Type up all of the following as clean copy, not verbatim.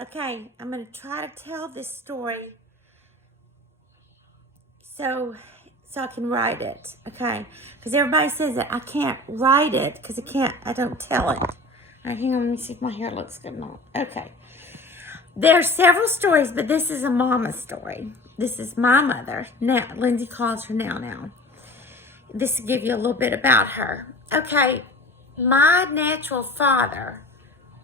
Okay, I'm going to try to tell this story so I can write it. Okay, because everybody says that I can't write it because I don't tell it. All right, hang on, let me see if my hair looks good or not. Okay. There are several stories, but this is a mama story. This is my mother. Now, Lindsay calls her now. This will give you a little bit about her. Okay, my natural father,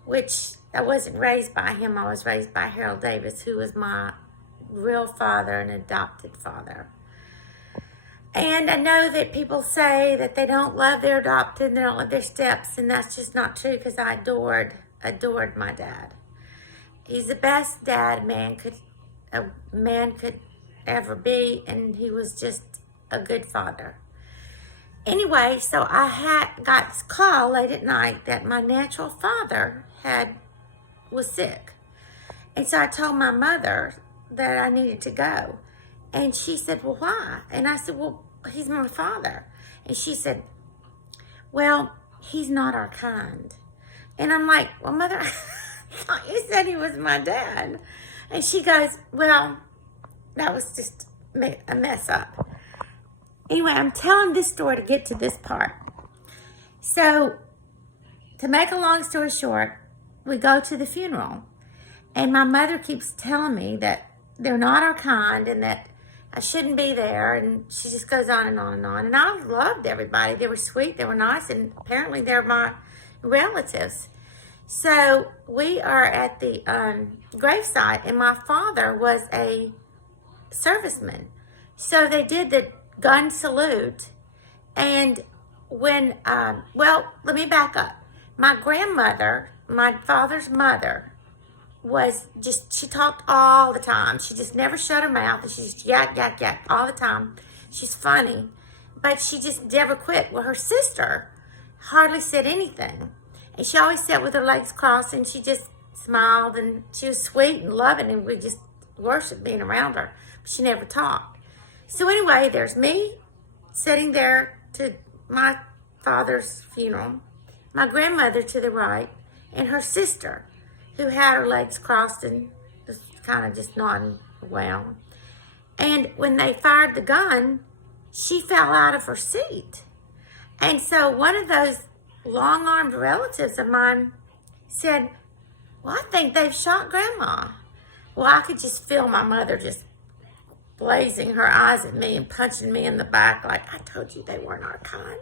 which I wasn't raised by him, I was raised by Harold Davis, who was my real father and adopted father. And I know that people say that they don't love their adopted, they don't love their steps, and that's just not true because I adored my dad. He's the best dad a man could ever be, and he was just a good father. Anyway, so I got this call late at night that my natural father was sick. And so I told my mother that I needed to go. And she said, well, why? And I said, well, he's my father. And she said, well, he's not our kind. And I'm like, well, mother, I thought you said he was my dad. And she goes, well, that was just a mess up. Anyway, I'm telling this story to get to this part. So, to make a long story short, we go to the funeral. And my mother keeps telling me that they're not our kind and that I shouldn't be there. And she just goes on and on and on. And I loved everybody. They were sweet. They were nice. And apparently they're my relatives. So we are at the gravesite. And my father was a serviceman. So they did the gun salute. And when, let me back up. My grandmother, my father's mother, she talked all the time. She just never shut her mouth, and she just yak all the time. She's funny, but she just never quit. Well, her sister hardly said anything, and she always sat with her legs crossed, and she just smiled, and she was sweet and loving, and we just worshiped being around her. But she never talked. So anyway, there's me sitting there to my father's funeral, my grandmother to the right, and her sister, who had her legs crossed and was kind of just nodding around. And when they fired the gun, she fell out of her seat. And so one of those long-armed relatives of mine said, well, I think they've shot Grandma. Well, I could just feel my mother just blazing her eyes at me and punching me in the back like, I told you they weren't our kind.